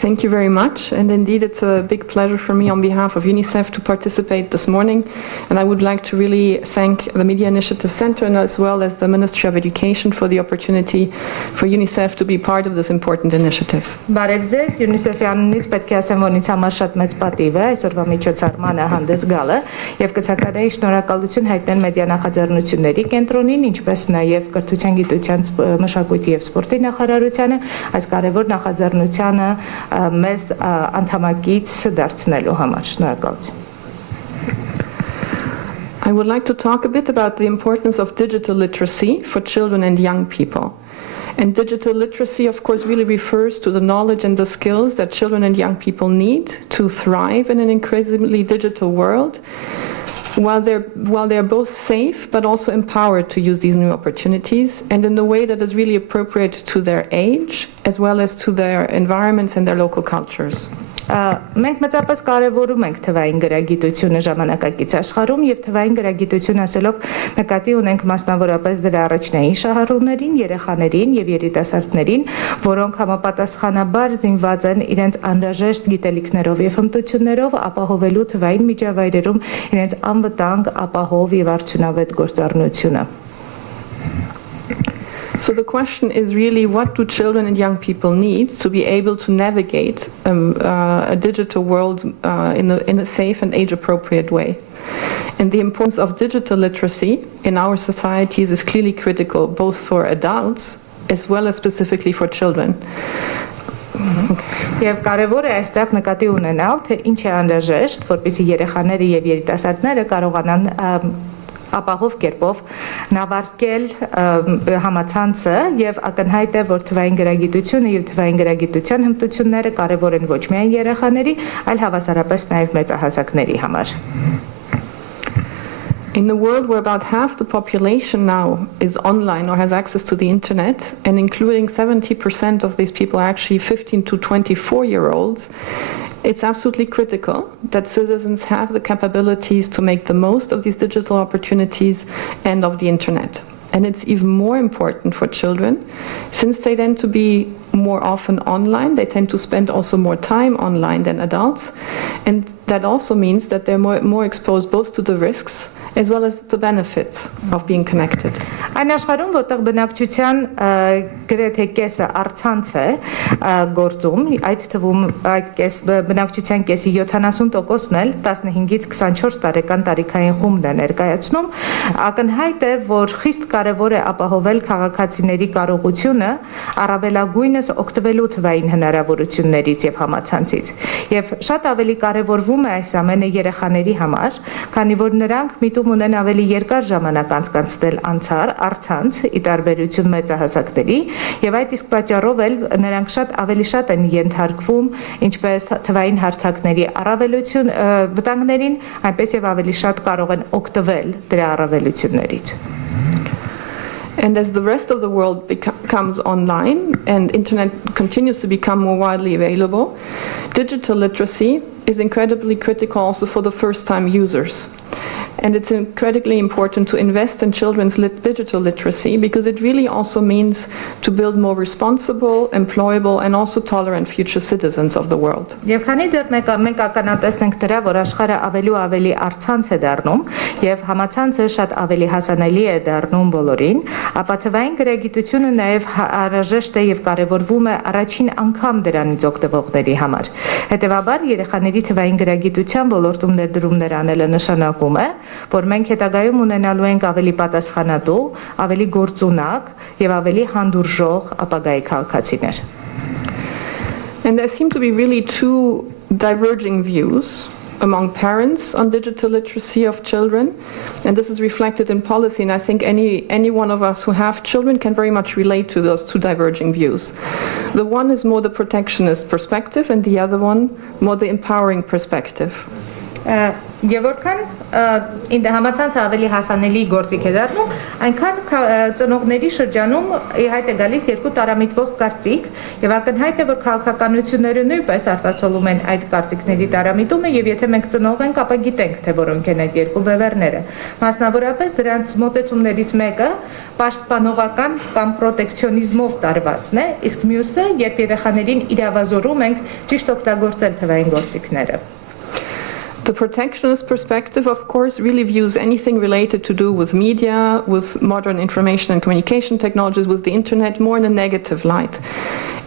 Thank you very much, and indeed it's a big pleasure for me on behalf of UNICEF to participate this morning, and I would like to really thank the Media Initiative Center and as well as the Ministry of Education for the opportunity for UNICEF to be part of this important initiative. Բարև ձեզ, UNICEF-ի անունից պետք է ասեմ, որ ինձ համար շատ մեծ պատիվ է այսօրվա միջոցառմանը հանդես գալը եւ կցակարայի շնորհակալություն հայտնել մեդիա նախաձեռնությունների կենտրոնին, ինչպես նաեւ կրթության, գիտության, մշակույթի եւ սպորտի նախարարությանը այս կարեւոր նախաձեռնությանը մեզ անդամակից դարձնելու համար շնորհակալություն. I would like to talk a bit about the importance of digital literacy for children and young people. And digital literacy, of course, really refers to the knowledge and the skills that children and young people need to thrive in an increasingly digital world, while they're both safe but also empowered to use these new opportunities and in a way that is really appropriate to their age as well as to their environments and their local cultures. Մենք մեծապես կարևորում ենք թվային գրագիտությունը ժամանակակից աշխարհում եւ թվային գրագիտություն ասելով նկատի ունենք մասնավորապես դրա առաջնային շահառուներին, երեխաներին եւ երիտասարդներին, որոնք համապատասխանաբար զինված են իրենց անհրաժեշտ գիտելիքներով եւ հմտություններով ապահովելու թվային միջավայրերում իրենց անվտանգ, ապահով եւ արդյունավետ գործառնությունը. So the question is really, what do children and young people need to be able to navigate a digital world in a safe and age-appropriate way? And the importance of digital literacy in our societies is clearly critical, both for adults as well as specifically for children. Եվ կարևոր է այստեղ նկատի ունենալ, թե ինչ է անհրաժեշտ, որպեսզի երեխաները եւ երիտասարդները կարողանան ապահով կերպով նավարկել համացանցը եւ ակնհայտ է, որ թվային գրագիտությունը եւ թվային գրագիտության հմտությունները կարեւոր են ոչ միայն երեխաների, այլ հավասարապես նաեւ մեծահասակների համար. In a world where about half the population now is online or has access to the internet, and including 70% of these people are actually 15 to 24-year-olds, it's absolutely critical that citizens have the capabilities to make the most of these digital opportunities and of the internet. And it's even more important for children, since they tend to be more often online, they tend to spend also more time online than adults, and that also means that they're more exposed both to the risks as well as the benefits of being connected. Այն աշխարհում, որտեղ բնակչության գրեթե կեսը առցանց է գործում, այդ թվում այդ բնակչության կեսի 70%-ն էլ 15-ից 24 տարեկան տարիքային խումբն է ներկայացնում, ակնհայտ է, որ խիստ կարևոր է ապահովել քաղաքացիների կարողությունը առավելագույնս օգտվելու թվային հնարավորություններից եւ համացանցից։ Եվ շատ ավելի կարևորվում է այս ամենը երեխաների համար, քանի որ նրանք միտում ունեն ավելի երկար ժամանակ անցկացնել առցանց ի տարբերություն մեծահասակների եւ այդ իսկ պատճառով էլ նրանք ավելի շատ են ենթարկվում ինչպես թվային հարթակների առավելություն վտանգներին, այնպես եւ ավելի շատ կարող են օգտվել դրա առավելություններից. And as the rest of the world becomes online and internet continues to become more widely available, digital literacy is incredibly critical also for the first-time users. And it's incredibly important to invest in children's digital literacy because it really also means to build more responsible, employable and also tolerant future citizens of the world. Եվ քանի դեռ մենք ականատեսնենք դրա, որ աշխարհը ավելի ու ավելի առցանց է դառնում եւ համացանցը շատ ավելի հասանելի է դառնում բոլորին, ապա թվային գրագիտությունը նաեւ անհրաժեշտ է եւ կարեւորվում է առաջին անգամ դրանից օգտվողների համար։ Հետեւաբար երեխաների թվային գրագիտության ոլորտում ներդրումներ անելը նշանակում է, որ մենք հետագայում ունենալու ենք ավելի պատասխանատու, ավելի գործունակ եւ ավելի հանդուրժող ապագայի քաղաքացիներ. And there seem to be really two diverging views among parents on digital literacy of children, and this is reflected in policy, and I think any one of us who have children can very much relate to those two diverging views. The one is more the protectionist perspective and the other one more the empowering perspective. Եվ որքան ինձ համացանցը ավելի հասանելի գործիք է դառնում, այնքան ծնողների շրջանում հայտ է գալիս երկու տարամիտվող կարծիք, եւ ակնհայտ է, որ քաղաքականությունները նույնպես արտացոլում են այդ կարծիքների տարամիտումը, եւ եթե մենք ծնող ենք, ապա գիտենք, թե որոնք են այդ երկու բևեռները։ Մասնավորապես դրանց մոտեցումներից մեկը պաշտպանողական կամ պրոտեկցիոնիզմով տարվածն է, իսկ մյուսը, երբ երեխաներին իրավազորում ենք ճիշտ օգտագործել թվային գործիքները։ The protectionist perspective, of course, really views anything related to do with media, with modern information and communication technologies, with the internet, more in a negative light,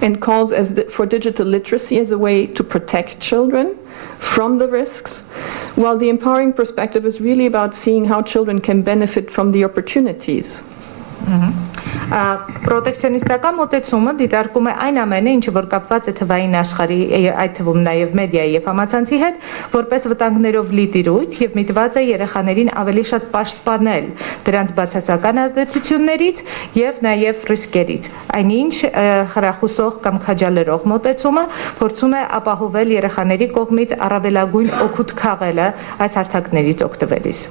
and calls for digital literacy as a way to protect children from the risks, while the empowering perspective is really about seeing how children can benefit from the opportunities. Պրոտեկցիոնիստական մոտեցումը դիտարկում է այն ամենը, ինչը որ կապված է թվային աշխարհի, այդ թվում նաև մեդիայի եւ համացանցի հետ, որպես վտանգներով լի տիրույթ եւ միտված է երեխաներին ավելի շատ պաշտպանել դրանց բացասական ազդեցություններից եւ նաև ռիսկերից։ Այնինչ խրախուսող կամ քաջալերող մոտեցումը փորձում է ապահովել երեխաների կողմից առավելագույն օգուտ քաղելը այս հարթակներից օգտվելիս։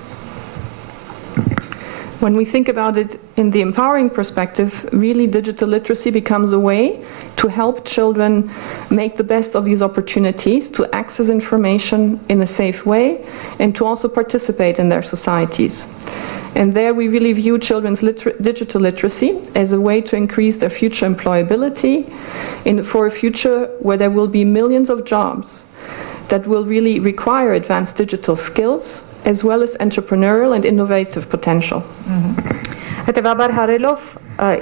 When we think about it in the empowering perspective, really digital literacy becomes a way to help children make the best of these opportunities, to access information in a safe way, and to also participate in their societies. And there we really view children's digital literacy as a way to increase their future employability for a future where there will be millions of jobs that will really require advanced digital skills, as well as entrepreneurial and innovative potential. Հետևաբար հարելով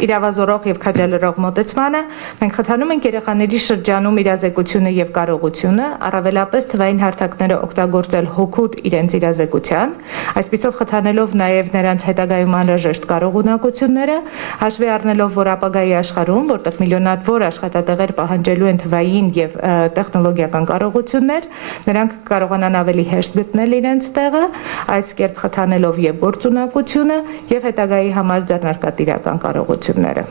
իրավազորող եւ քաջալերող մոտեցմանը, մենք խթանում ենք երեխաների շրջանում իրազեկությունը եւ կարողությունը, առավելապես թվային հարթակները օգտագործել հօգուտ իրենց իրազեկության, այսպիսով խթանելով նաեւ նրանց հետագայում անհրաժեշտ կարողունակությունները, հաշվի առնելով, որ ապագայի աշխարհում, որտեղ միլիոնավոր աշխատատեղեր պահանջելու են թվային եւ տեխնոլոգիական կարողություններ, նրանք կարողանան ավելի հեշտ գտնել իրենց տեղը, այս կերպ խթանելով եւ գործունակությունը եւ հետագայի համար ձեռնարկատիրական կարողությունները։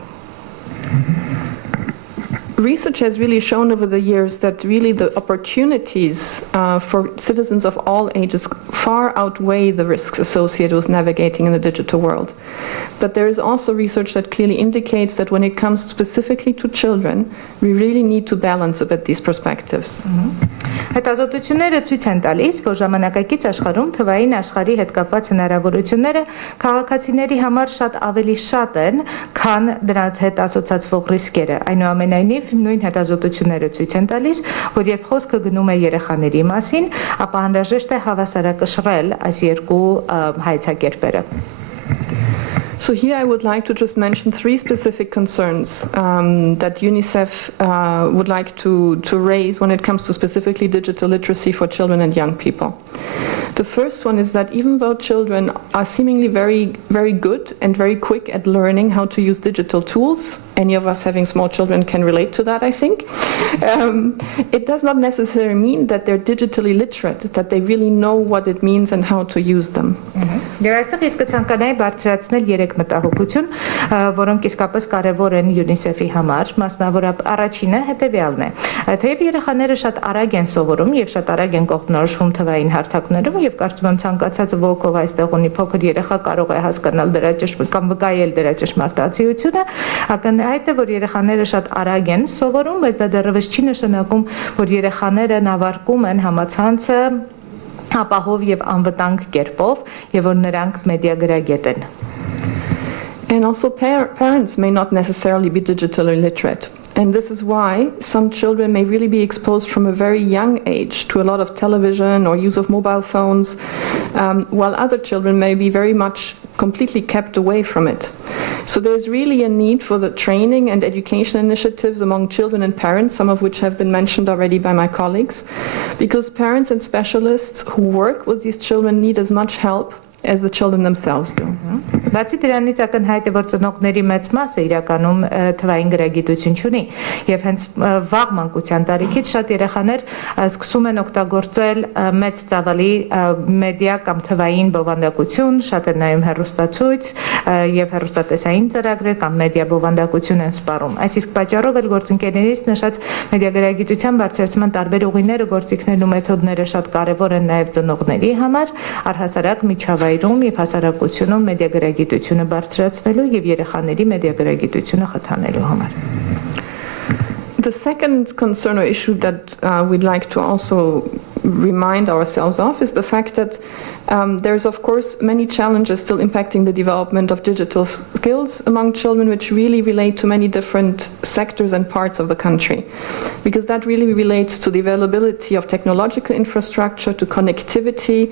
Research has really shown over the years that really the opportunities for citizens of all ages far outweigh the risks associated with navigating in the digital world. But there is also research that clearly indicates that when it comes specifically to children, we really need to balance a bit these perspectives. Հետազոտությունները ցույց են տալիս, որ ժամանակակից աշխարհում թվային աշխարհի հետ կապված հնարավորությունները քաղաքացիների համար շատ ավելի շատ են, քան դրանց հետ ասոցացվող ռիսկերը։ Այնուամենայնիվ նույն հետազոտությունները ցույց են տալիս, որ երբ խոսքը գնում է երեխաների մասին, ապա անհրաժեշտ է հավասարակշռել այս երկու հայեցակերպերը։ So here I would like to just mention three specific concerns that UNICEF would like to raise when it comes to specifically digital literacy for children and young people. The first one is that even though children are seemingly very, very good and very quick at learning how to use digital tools, any of us having small children can relate to that, I think, it does not necessarily mean that they're digitally literate, that they really know what it means and how to use them. Եվ այստեղ իսկ ցանկանայի բարձրացնել երեք մտահոգություն, որոնք իսկապես կարևոր են UNICEF-ի համար, մասնավորապես առաջինը հետևյալն է. Թեև երեխաները շատ արագ են սովորում եւ շատ արագ են կողմնորոշվում թվային հարթակներում եւ կարծում եմ ցանկացած ոգով այստեղ ունի փոքր երեխա կարող է հասկանալ դրա կամ վկայել դրա ճշմարտացիությունը, ակնհայտ է, որ երեխաները շատ արագ են սովորում, բայց դա դեռևս չի նշանակում, որ երեխաները նավարկում են համացանցը ապահով եւ անվտանգ կերպով եւ որ նրանք մեդիագրագետ են. And also parents may not necessarily be digitally literate. And this is why some children may really be exposed from a very young age to a lot of television or use of mobile phones, while other children may be very much completely kept away from it. So there's really a need for the training and education initiatives among children and parents, some of which have been mentioned already by my colleagues, because parents and specialists who work with these children need as much help as the children themselves do. Բացի դրանից ակնհայտ է, որ ծնողների մեծ մասը իրականում թվային գրագիտություն չունի, եւ հենց վաղ մանկության տարիքից շատ երեխաներ սկսում են օգտագործել մեծ ծավալի մեդիա կամ թվային բովանդակություն, շատ են նայում հեռուստացույց եւ հեռուստատեսային ծրագրեր կամ մեդիա բովանդակություն են սպառում։ Այս իսկ պատճառով էլ գործընկերներից նշած մեդիա գրագիտության բարձրացման տարբեր ուղիները, գործիքներն ու մեթոդները շատ կարեւոր են նաեւ ծնողների համար, առհասարակ միջավայրում եւ հասարակությունում մեդիա գրագիտությունը բարձրացնելու եւ երեխաների մեդիա գրագիտությունը խթանելու համար։ The second concern or issue that we'd like to also remind ourselves of is the fact that there's of course many challenges still impacting the development of digital skills among children, which really relate to many different sectors and parts of the country, because that really relates to the availability of technological infrastructure, to connectivity,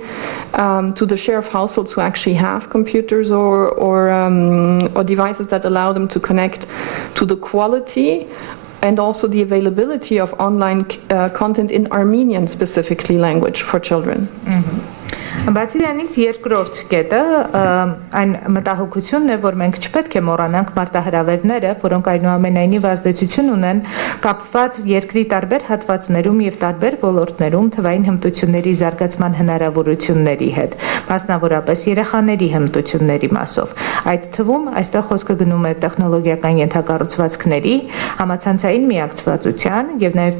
to the share of households who actually have computers or devices that allow them to connect, to the quality and also the availability of online content in Armenian specifically language for children. Բացի դրանից երկրորդ կետը այն մտահոգությունն է, որ մենք չպետք է մոռանանք մարտահրավերները, որոնք այնուամենայնիվ ազդեցություն ունեն կապված երկրի տարբեր հատվածներում եւ տարբեր ոլորտներում թվային հմտությունների զարգացման հնարավորությունների հետ, մասնավորապես երեխաների հմտությունների մասով։ Այդ թվում այստեղ խոսքը գնում է տեխնոլոգիական ենթակառուցվածքների, համացանցային միակցվածության եւ նաեւ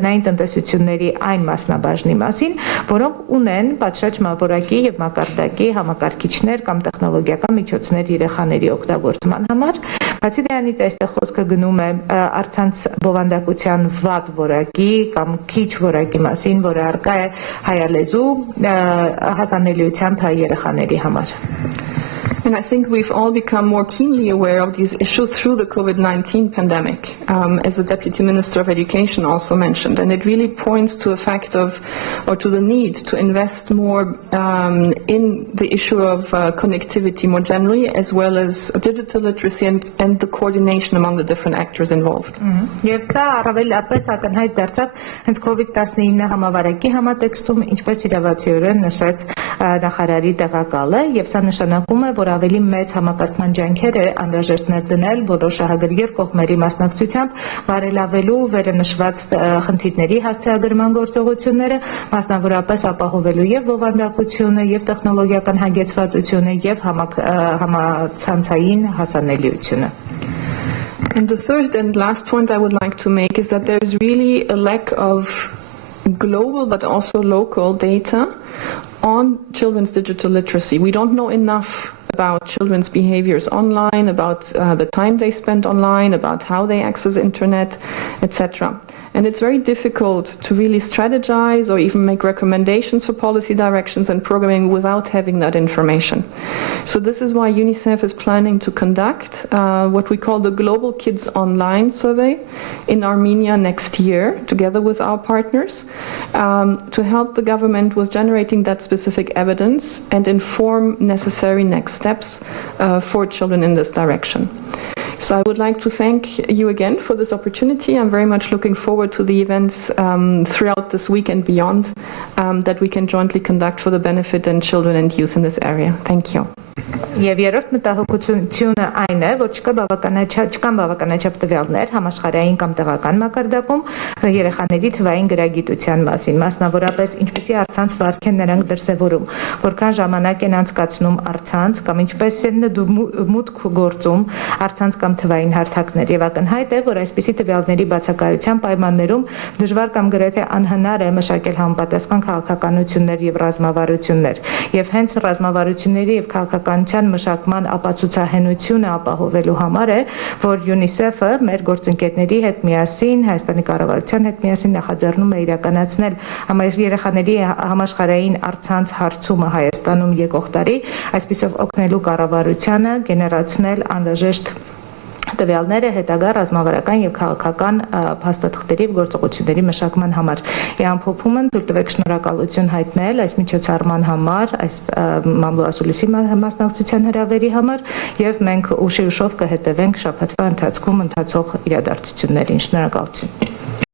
տնային տնտեսությունների այն մասնաբաժնի մասին, որոնք ունեն պատշաճ համավարակի եւ մակարդակի համակարգիչներ կամ տեխնոլոգիական միջոցներ երեխաների օգտագործման համար։ Բացի դրանից այստեղ խոսքը գնում է առցանց բովանդակության վատ որակի կամ քիչ որակի մասին, որը առկա է հայալեզու հասանելիությամբ հայ երեխաների համար։ And I think we've all become more keenly aware of these issues through the COVID-19 pandemic, as the Deputy Minister of Education also mentioned. And it really points to a fact of, or to the need to invest more in the issue of connectivity more generally, as well as digital literacy and the coordination among the different actors involved. Եվ սա առավելապես ակնհայտ դարձավ հենց COVID-19 համավարակի համատեքստում, ինչպես իրավացիորեն նշեց նախարարի տեղակալը, եւ սա նշանակում է, որ ավելի մեծ համակարգման ջանքեր է անհրաժեշտ ներդնել բոլոր շահագրգիռ կողմերի մասնակցությամբ բարելավելու վերնշված խնդիրների հասցեագրման գործողությունները, մասնավորապես ապահովելու եւ բովանդակությունը, եւ տեխնոլոգիական հագեցվածությունը, եւ համացանցային հասանելիությունը։ And the third and last point I would like to make is that there is really a lack of global but also local data on children's digital literacy. We don't know enough about children's behaviors online, about the time they spend online, about how they access internet, etc. And it's very difficult to really strategize or even make recommendations for policy directions and programming without having that information. So this is why UNICEF is planning to conduct what we call the Global Kids Online Survey in Armenia next year, together with our partners, to help the government with generating that specific evidence and inform necessary next steps for children in this direction. So I would like to thank you again for this opportunity. I'm very much looking forward to the events throughout this week and beyond that we can jointly conduct for the benefit of children and youth in this area. Thank you. Եվ երրորդ մտահոգությունը այն է, որ չկան բավականաչափ տվյալներ համաշխարհային կամ տեղական մակարդակում երեխաների թվային գրագիտության մասին, մասնավորապես ինչպեսի առցանց վարք են նրանք դրսևորում, որքան ժամանակ են անցկացնում առցանց կամ ինչպես են մուտք գործում առցանց կամ թվային հարթակներ, եւ ակնհայտ է, որ այսպիսի տվյալների բացակայության պայմաններում դժվար կամ գրեթե անհնար է մշակել համապատասխան քաղաքականություններ եւ ռազմավարություններ, եւ հենց ռազմավարությունների եւ քաղաքականության մշակման ապացուցահենությունը ապահովելու համար է, որ UNICEF-ը մեր գործընկերների հետ միասին, Հայաստանի կառավարության հետ միասին նախաձեռնում է իրականացնել երեխաների համաշխարհային առցանց հարցումը Հայաստանում եկող տարի, այսպիսով օգնելու կառավարությանը գեներացնել անհրաժեշտ տվյալները հետագա ռազմավարական եւ քաղաքական փաստաթղթերի եւ գործողությունների մշակման համար։ Ամփոփում են թույլ տվեք շնորհակալություն հայտնել այս միջոցառման համար, այս մամլոասուլիսի մասնակցության հրավերի համար եւ մենք ուշի ուշով կհետևենք շաբաթվա ընթացքում ընթացող իրադարձություններին։ Շնորհակալություն։